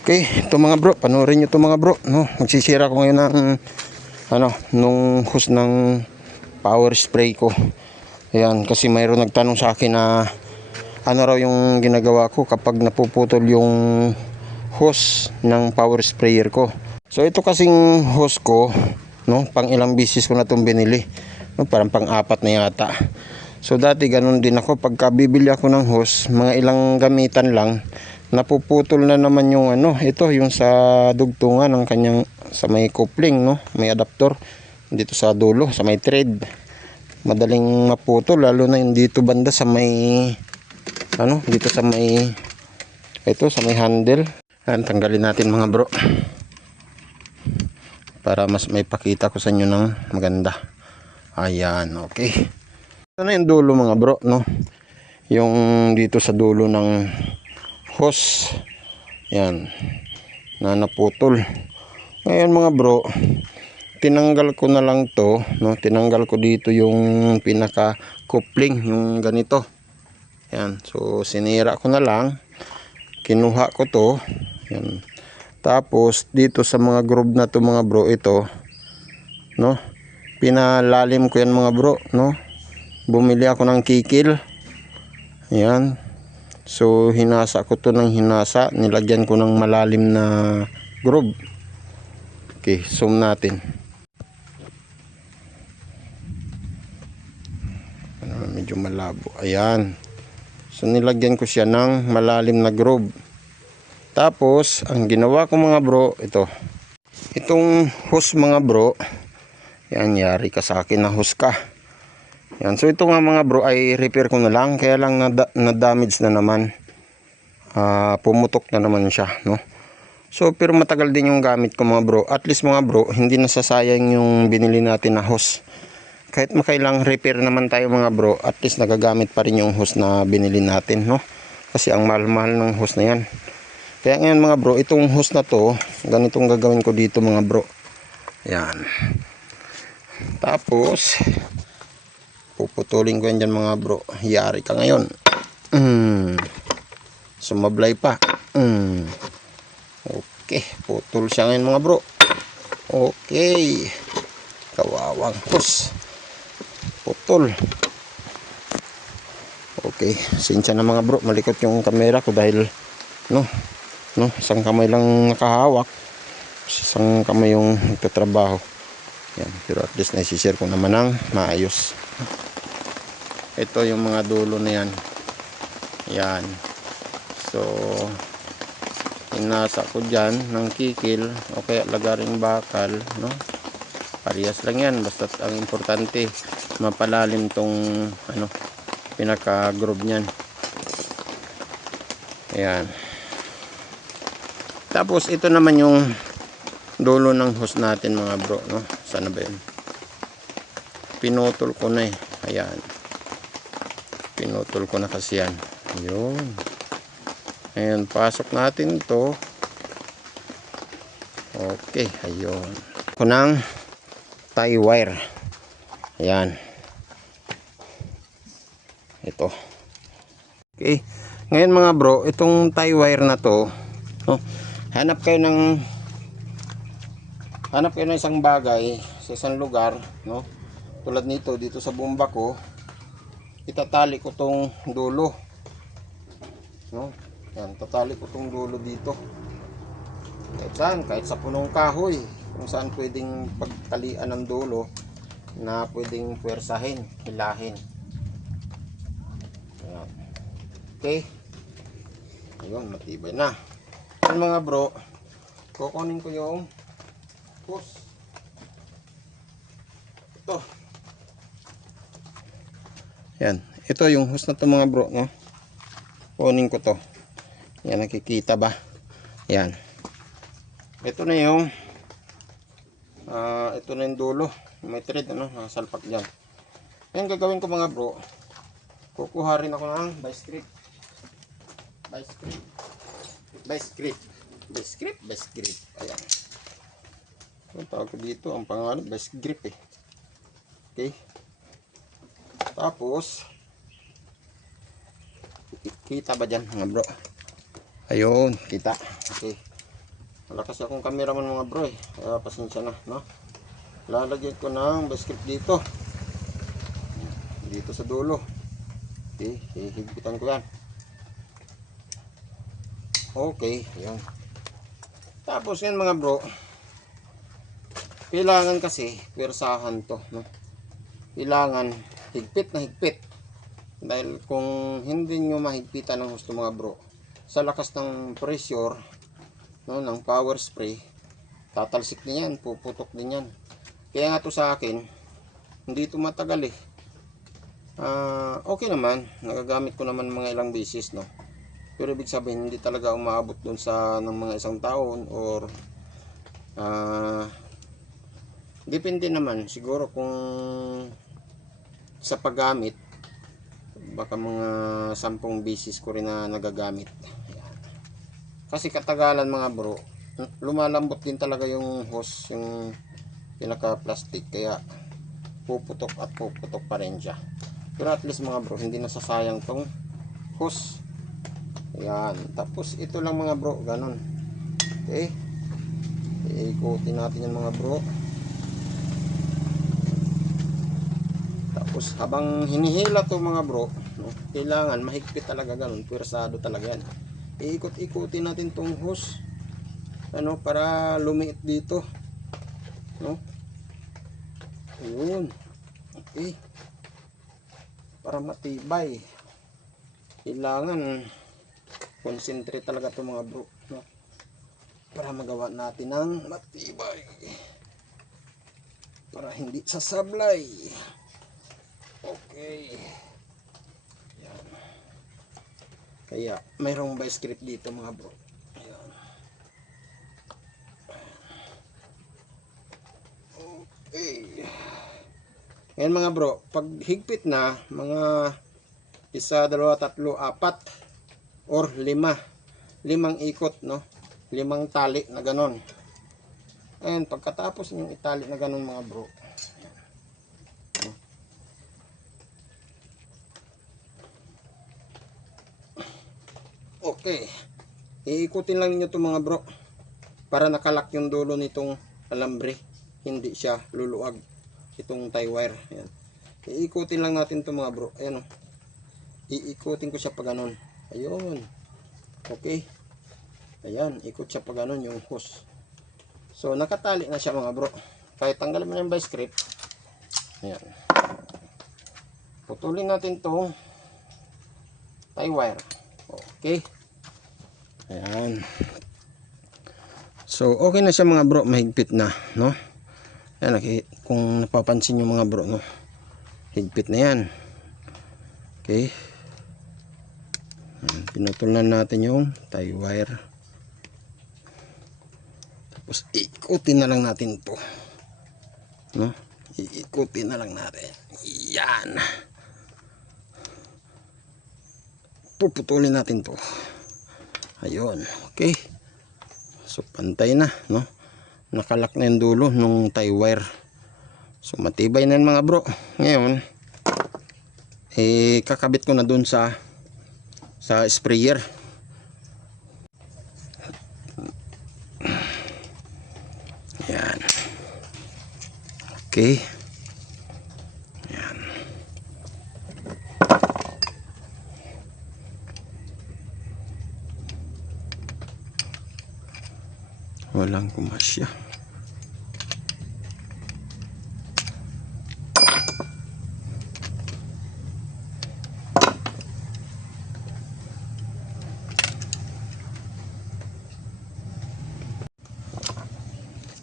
Okay, ito mga bro, panoorin nyo ito mga bro, no? Magsisira ko ngayon ng ano, nung hose ng power spray ko. Ayan, kasi mayroon nagtanong sa akin na ano raw yung ginagawa ko kapag napuputol yung hose ng power sprayer ko. So ito kasing hose ko, no, pang ilang bisis ko na itong binili. No, parang pang apat na yata. So dati ganun din ako pagka bibili ako ng hose, mga ilang gamitan lang, napuputol na naman yung ano, ito yung sa dugtungan ng kanyang sa may coupling, no, may adapter dito sa dulo, sa may thread. Madaling maputol lalo na yung dito banda sa may ano, dito sa may ito sa may handle. Ayan, tanggalin natin mga bro. Para mas may pakita ko sa inyo ng maganda. Ayan, okay. Ito na yung dulo mga bro, no? Yung dito sa dulo ng hose. Yan. Na naputol. Ngayon mga bro, tinanggal ko na lang to, no? Tinanggal ko dito yung pinaka coupling, yung ganito. Yan. So sinira ko na lang. Kinuha ko to. Yan. Tapos dito sa mga groove na to mga bro, ito no? Pinalalim ko yan mga bro, no? Bumili ako ng kikil. Yan. So hinasa ko to ng hinasa, nilagyan ko ng malalim na groove. Okay, zoom natin. Ano, medyo malabo. Ayan. So nilagyan ko siya ng malalim na groove. Tapos, ang ginawa ko mga bro, ito. Itong hose mga bro, yan, yari ka sa akin na hose ka. Yan, so ito nga mga bro ay repair ko na lang, kaya lang na- na-damage na naman. Ah, pumutok na naman siya, no? So, pero matagal din yung gamit ko mga bro. At least mga bro, hindi nasasayang yung binili natin na hose. Kahit makailang repair naman tayo mga bro, at least nagagamit pa rin yung hose na binili natin, no? Kasi ang mahal-mahal ng hose na yan. Kaya ngayon mga bro, itong hose na to, ganitong gagawin ko dito mga bro. Yan. Tapos, puputulin ko yan dyan mga bro. Yari ka ngayon. Mm. Sumablay pa. Mm. Okay, putol siya ngayon mga bro. Okay. Kawawang hose. Putol. Okay, sinsya na mga bro, malikot yung camera ko dahil no, no, isang kamay lang nakahawak. Isang kamay yung nagtatrabaho. Yan, pero at least naisishare ko naman ng maayos. Ito yung mga dulo na yan. Yan. So, inasa ko dyan ng kikil o kaya lagaring bakal, no? Parehas lang yan. Basta ang importante, mapalalim tong ano, pinaka groove niyan. Ayan. Tapos ito naman yung dulo ng hose natin mga bro, no? Sana ba yun? Pinutol ko na eh. Ayan. Pinutol ko na kasi yan. Ayun. Ayan, pasok natin to. Okay, ayun. Ko ng tie wire. Ayan. Ito. Okay. Ngayon mga bro, itong tie wire na to, no, hanap kayo ng hanap kayo ng isang bagay sa isang lugar, no? Tulad nito dito sa bumba ko, itatali ko tong dulo. No? Yan, tatali ko tong dulo dito. Kahit saan, kahit sa punong kahoy, kung saan pwedeng pagtalian ng dulo na pwedeng pwersahin, hilahin. Ayan. Okay. Ayun, matibay na. Yan mga bro, kukunin ko yung hose. Ito. Yan. Ito yung hose na to mga bro, no? Kunin ko to. Yan, nakikita ba? Yan. Ito na yung ah ito na yung dulo. May thread, ano? Nakasalpak dyan. Yan, gagawin ko mga bro. Kukuha rin ako ng vice grip. Vice grip. Vice grip. Vice grip, vice grip. Ayan. Ang tawag ko dito, ang pangalan, vice grip eh. Okay. Tapos, kita ba dyan mga bro? Ayun, kita. Okay. Wala kasi akong cameraman mga bro eh. Kaya pasensya na, no? Lalagyan ko ng basket dito. Dito sa dulo. Okay, hihigpitan ko yan. Okay, yan. Tapos yan mga bro. Kailangan kasi pwersahan to, no? Kailangan higpit na higpit. Dahil kung hindi nyo mahigpitan ng gusto mga bro, sa lakas ng pressure, no, ng power spray, tatalsik din yan, puputok din yan. Kaya nga to sa akin, hindi ito matagal eh. Ah, okay naman, nagagamit ko naman mga ilang beses, no. Pero ibig sabihin, hindi talaga umaabot dun sa ng mga isang taon or ah, depende naman siguro kung sa paggamit baka mga sampung beses ko rin na nagagamit. Ayan. kasi katagalan mga bro lumalambot din talaga yung hose yung pinaka plastic kaya puputok at puputok pa rin siya. Pero at least mga bro hindi nasasayang tong hose. Ayan. tapos ito lang mga bro ganon okay. Iikutin natin yung mga bro Tapos habang hinihila to mga bro, no, kailangan mahigpit talaga ganun, pwersado talaga yan. Iikot-ikutin natin tong hose ano para lumiit dito. No? Ayun. Okay. Para matibay. Kailangan concentrate talaga to mga bro, no? Para magawa natin ng matibay. Para hindi sasablay. Okay. Yan. Kaya, mayroong by script dito mga bro. Ayan. Okay. Ngayon mga bro, pag higpit na, mga isa, dalawa, tatlo, apat, or lima. Limang ikot, no? Limang tali na ganon. Ayan, pagkatapos yung itali na ganon mga bro, Okay. Iikutin lang niyo 'to mga bro. Para nakalak yung dulo nitong alambre. Hindi siya luluwag. Itong tie wire. Ayan. Iikutin lang natin 'to mga bro. Ayan oh. Iikutin ko siya pa ganun. Ayun. Okay. Ayan, ikot siya pa ganun yung hose. So, nakatali na siya mga bro. Kahit tanggalin mo na yung vice grip. Ayan. Putulin natin 'tong tie wire. Okay. Ayan. So, okay na siya mga bro. Mahigpit na, no? Ayan, kung napapansin nyo mga bro, no? Higpit na yan. Okay. Ayan, pinutulan natin yung tie wire. Tapos, ikutin na lang natin to. No? Iikutin na lang natin. Yan. puputulin natin to ayun okay. So pantay na no? Nakalak na yung dulo nung tie wire. So matibay na yan mga bro. Ngayon eh kakabit ko na dun sa sa sprayer. Yan. Okay walang kumasya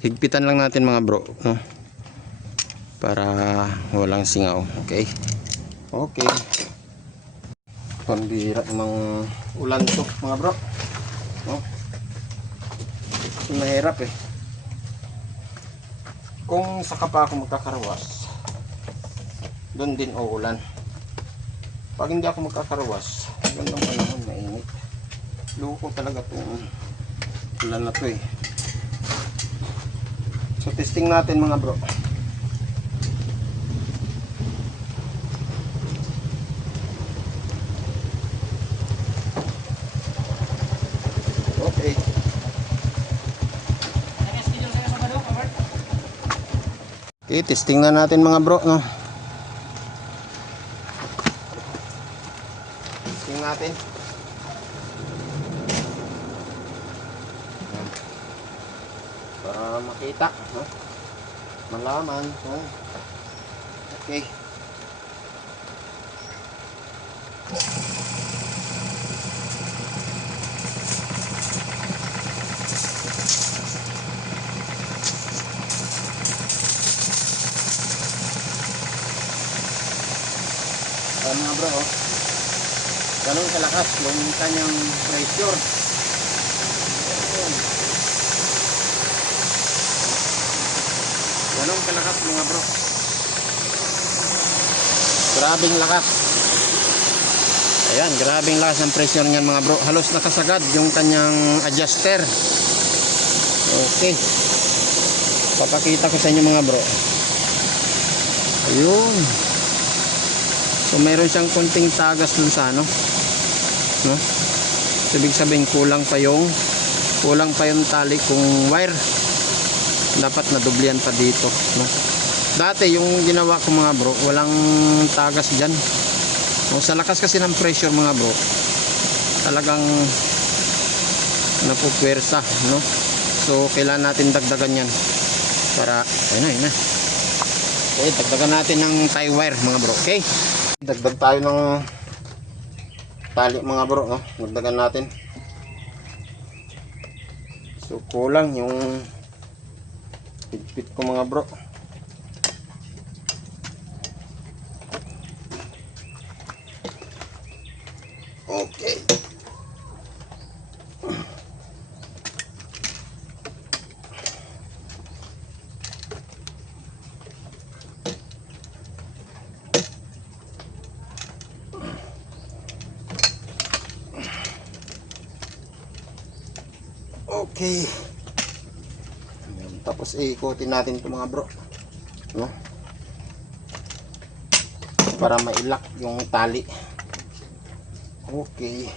higpitan lang natin mga bro no? para walang singaw okay okay pambira ng ulan to mga bro no? Mahirap eh. Kung saka pa ako magkakarawas doon din uulan. Pag hindi ako magkakarawas gandang panahon mainit. Luko talaga itong ulan na to eh. So testing natin mga bro okay Okay, testing na natin mga bro, no? Testing natin. Para makita, no? Malaman, no? Okay. Ayan mga bro, oh. Ganun kalakas yung kanyang pressure. Ganun kalakas mga bro. Grabing lakas. Ayan, grabing lakas ng pressure niyan mga bro. Halos nakasagad yung kanyang adjuster. Okay. Papakita ko sa inyo mga bro. Ayun. So meron siyang konting tagas dun sa ano. No? So, sabihin kulang pa yung kulang pa yung tali kung wire. Dapat nadublian pa dito, no? Dati yung ginawa ko mga bro, walang tagas diyan. No, sa lakas kasi ng pressure mga bro, talagang napupwersa, no? So kailangan natin dagdagan 'yan para ayun na, ayun na. Okay, dagdagan natin ng tie wire mga bro, okay? Dagdag tayo ng tali mga bro, no? Dagdagan natin. So kulang yung higpit ko mga bro. Okay. Okay. Tapos iikutin natin ito mga bro. No? Para mailak yung tali. Okay.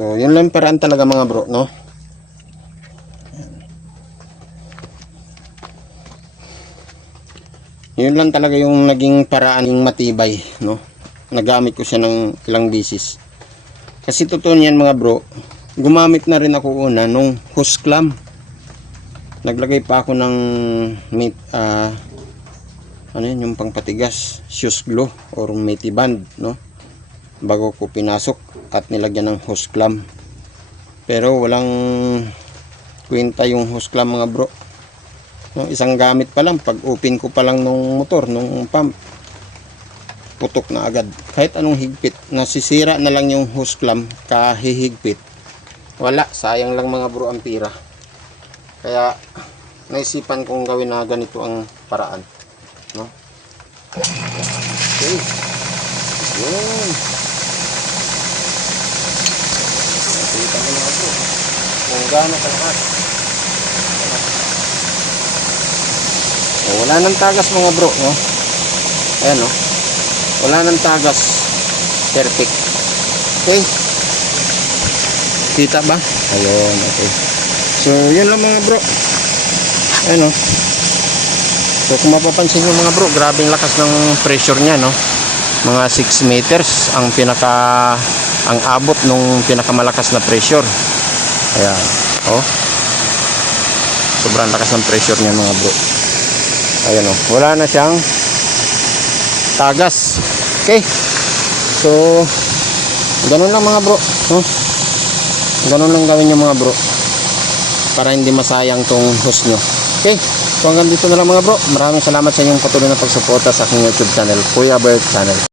So, yun lang paraan talaga mga bro, no? Yun lang talaga yung naging paraan yung matibay, no? Nagamit ko siya ng ilang bisis. Kasi totoo niyan mga bro, gumamit na rin ako una nung hose clamp. Naglagay pa ako ng mit, ah, ano yun, yung pangpatigas, shoes glue or meti band, no? Bago ko pinasok at nilagyan ng hose clamp. Pero walang kwenta yung hose clamp mga bro. No, isang gamit pa lang, pag open ko pa lang nung motor, nung pump, putok na agad. Kahit anong higpit, nasisira na lang yung hose clamp, kahihigpit. Wala, sayang lang mga bro ang pira. Kaya, naisipan kong gawin na ganito ang paraan. No? Okay. Yun. Nakita mo mga bro. Kung gaano kalakas. Oh, wala nang tagas mga bro, no? Ayan, no? Wala nang tagas. Perfect. Okay? Kita ba? Ayun, okay. So, yun lang mga bro. Ayan, no? So, kung mapapansin nyo mga bro, grabing lakas ng pressure niya, no? Mga 6 meters ang pinaka ang abot nung pinakamalakas na pressure. Ayan. Oh. Sobrang lakas ng pressure niya mga bro. Ayan o. Wala na siyang tagas. Okay. So, ganun lang mga bro. No? Ganun lang gawin nyo mga bro. Para hindi masayang tong host nyo. Okay. So, hanggang dito na lang mga bro. Maraming salamat sa inyong patuloy na pagsuporta sa aking YouTube channel, Kuya Bird Channel.